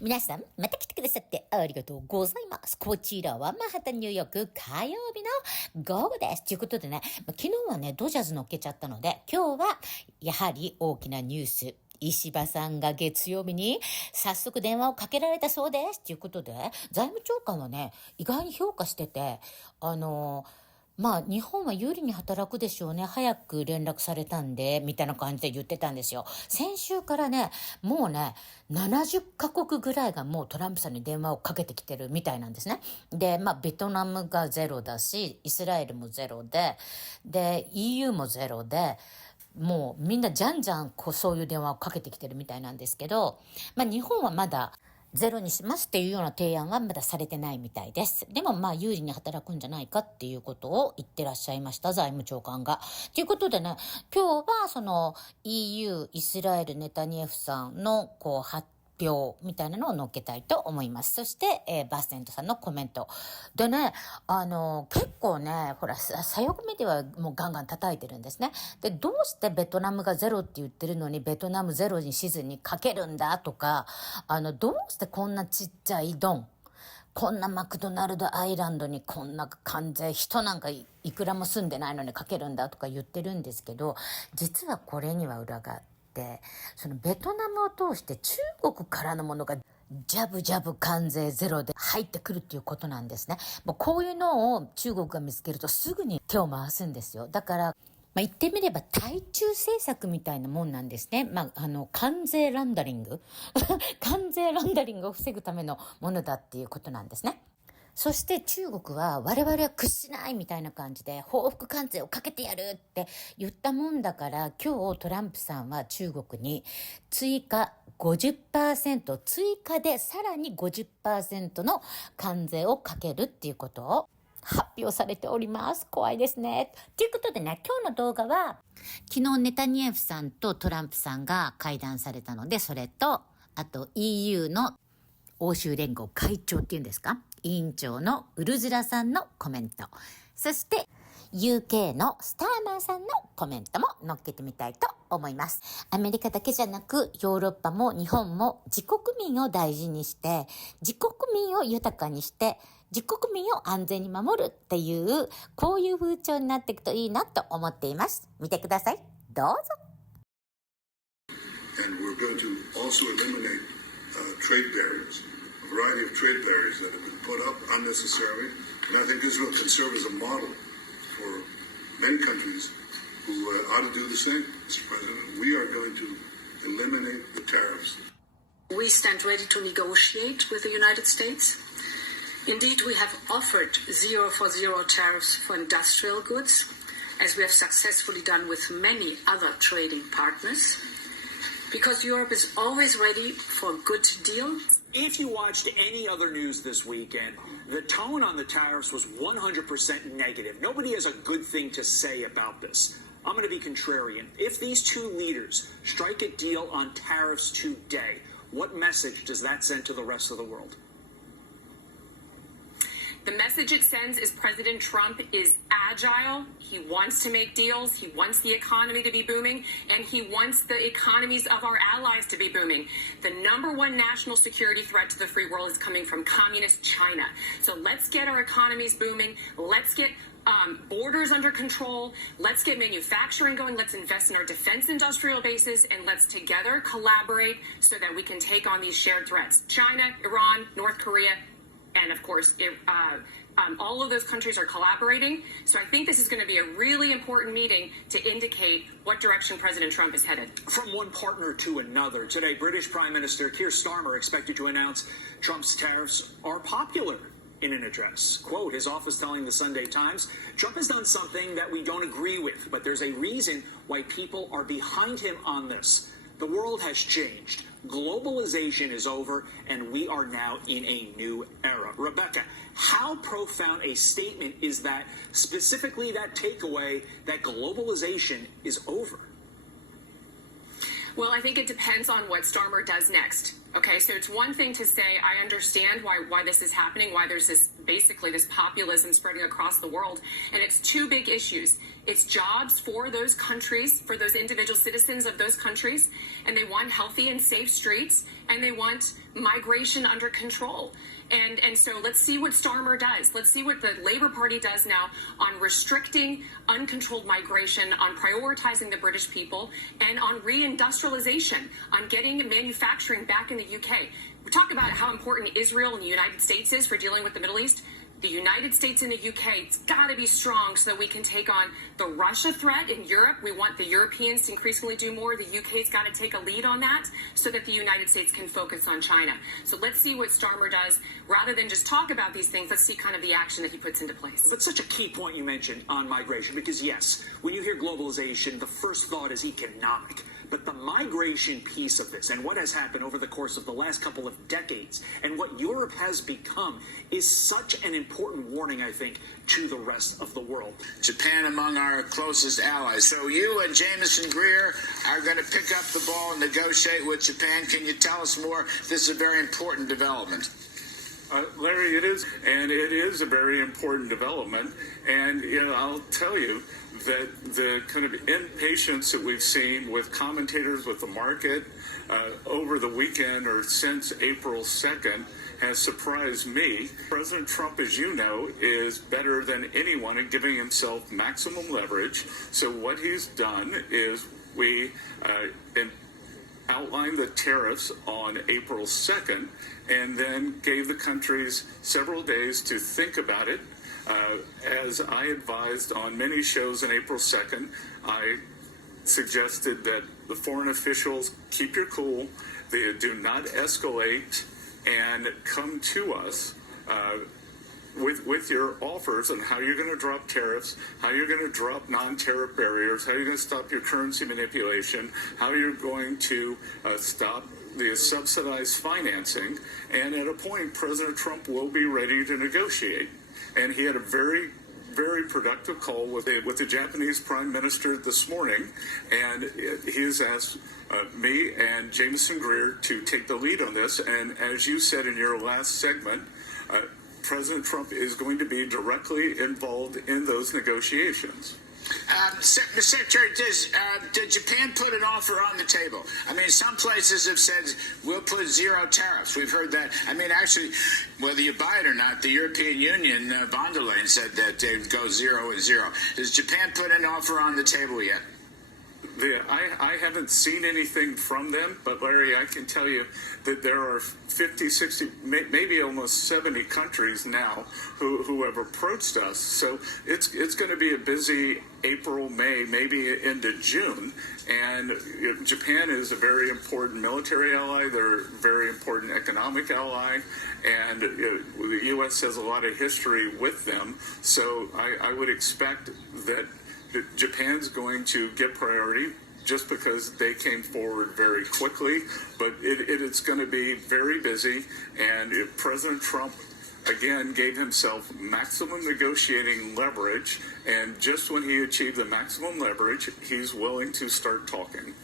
皆さん、また来てくださってありがとうございます。こちらはマンハッタンニューヨーク火曜日の午後です。ということでね、昨日はね、ドジャーズ乗っけちゃったので、今日はやはり大きなニュース。石破さんが月曜日に早速電話をかけられたそうです。ということで、財務長官はね、意外に評価してて、日本は有利に働くでしょうね。早く連絡されたんで、みたいな感じで言ってたんですよ。先週からね、もうね、70カ国ぐらいがもうトランプさんに電話をかけてきてるみたいなんですね。で、ベトナムがゼロだし、イスラエルもゼロで、EU もゼロで、もうみんなじゃんじゃんそういう電話をかけてきてるみたいなんですけど、日本はまだ、ゼロにしますっていうような提案はまだされてないみたいです。でも有利に働くんじゃないかっていうことを言ってらっしゃいました、財務長官が。ということでね、今日はその EU、イスラエル、ネタニヤフさんの発表みたいなのを載っけたいと思います。そして、バッセントさんのコメント。でね、結構ね、ほら、左翼メディアはもうガンガン叩いてるんですね。で、どうしてベトナムがゼロって言ってるのにベトナムゼロにしずにかけるんだとか、どうしてこんなちっちゃいドン、こんなマクドナルドアイランドにこんな関税、人なんかいくらも住んでないのにかけるんだとか言ってるんですけど、実はこれには裏があって、そのベトナムを通して中国からのものがジャブジャブ関税ゼロで入ってくるっていうことなんですね。もうこういうのを中国が見つけるとすぐに手を回すんですよ。だから言ってみれば対中政策みたいなもんなんですね。関税ランダリング関税ランダリングを防ぐためのものだっていうことなんですね。そして中国は我々は屈しないみたいな感じで報復関税をかけてやるって言ったもんだから、今日トランプさんは中国に追加 50% 追加でさらに 50% の関税をかけるっていうことを発表されております。怖いですね。ということでね、今日の動画は昨日ネタニヤフさんとトランプさんが会談されたので、それとあと EU の欧州連合会長っていうんですか、委員長のウルズラさんのコメント、そして UK のスターマーさんのコメントも載っけてみたいと思います。アメリカだけじゃなくヨーロッパも日本も自国民を大事にして、自国民を豊かにして、自国民を安全に守るっていう、こういう風潮になっていくといいなと思っています。見てください。どうぞ。And we're going to also eliminate trade barriers, a variety of trade barriers that have been put up unnecessarily. And I think this will serve as a model for many countries who ought to do the same, Mr. President. We are going to eliminate the tariffs. We stand ready to negotiate with the United States. Indeed, we have offered 0 for 0 tariffs for industrial goods, as we have successfully done with many other trading partners. Because Europe is always ready for a good deal. If you watched any other news this weekend, the tone on the tariffs was 100% negative. Nobody has a good thing to say about this. I'm going to be contrarian. If these two leaders strike a deal on tariffs today, what message does that send to the rest of the world? The message it sends is President Trump is agile. He wants to make deals. He wants the economy to be booming, and he wants the economies of our allies to be booming. The number one national security threat to the free world is coming from communist China. So let's get our economies booming. Let's get borders under control. Let's get manufacturing going. Let's invest in our defense industrial bases, and let's together collaborate so that we can take on these shared threats. China, Iran, North Korea, and of course, all of those countries are collaborating. So I think this is going to be a really important meeting to indicate what direction President Trump is headed. From one partner to another. Today, British Prime Minister Keir Starmer expected to announce Trump's tariffs are popular in an address. Quote, his office telling the Sunday Times, Trump has done something that we don't agree with, but there's a reason why people are behind him on this. The world has changed. Globalization is over, and we are now in a new era. Rebecca, how profound a statement is that, specifically that takeaway that globalization is over? Well, I think it depends on what Starmer does next. Okay, so it's one thing to say, I understand why this is happening, why there's this populism spreading across the world. And it's two big issues. It's jobs for those countries, for those individual citizens of those countries, and they want healthy and safe streets. and they want migration under control. And so let's see what Starmer does. Let's see what the Labour Party does now on restricting uncontrolled migration, on prioritizing the British people, and on reindustrialization, on getting manufacturing back in the UK. We talk about how important Israel and the United States is for dealing with the Middle East. The United States and the UK, it's got to be strong so that we can take on the Russia threat in Europe. We want the Europeans to increasingly do more. The UK's got to take a lead on that so that the United States can focus on China. So let's see what Starmer does. Rather than just talk about these things, let's see kind of the action that he puts into place. But such a key point you mentioned on migration, because yes, when you hear globalization, the first thought is economic. But the migration piece of this and what has happened over the course of the last couple of decades and what Europe has become is such an important warning, I think, to the rest of the world. Japan among our closest allies. So you and Jameson Greer are going to pick up the ball and negotiate with Japan. Can you tell us more? This is a very important development. Larry, it is, and it is a very important development. And I'll tell you that the kind of impatience that we've seen with commentators, with the market over the weekend or since April 2nd has surprised me. President Trump, as you know, is better than anyone at giving himself maximum leverage. So what he's done is we outlined the tariffs on April 2nd and then gave the countries several days to think about it. As I advised on many shows on April 2nd, I suggested that the foreign officials keep your cool, they do not escalate, and come to us with your offers on how you're going to drop tariffs, how you're going to drop non-tariff barriers, how you're going to stop your currency manipulation, how you're going to stop the subsidized financing. And at a point, President Trump will be ready to negotiate. And he had a very, very productive call with the Japanese Prime Minister this morning, and he has asked me and Jameson Greer to take the lead on this. And as you said in your last segment, President Trump is going to be directly involved in those negotiations. Mr. Secretary, did Japan put an offer on the table? I mean, some places have said we'll put zero tariffs. We've heard that. I mean, actually, whether you buy it or not, the European Union, von der Leyen said that they'd go 0 and 0. Has Japan put an offer on the table yet? I haven't seen anything from them, but Larry, I can tell you that there are 50, 60, maybe almost 70 countries now who have approached us. So it's going to be a busy April, May, maybe into June. And Japan is a very important military ally. They're a very important economic ally. And the U.S. has a lot of history with them. So I would expect that Japan's going to get priority just because they came forward very quickly, but it's going to be very busy. And if President Trump, again, gave himself maximum negotiating leverage, and just when he achieved the maximum leverage, he's willing to start talking.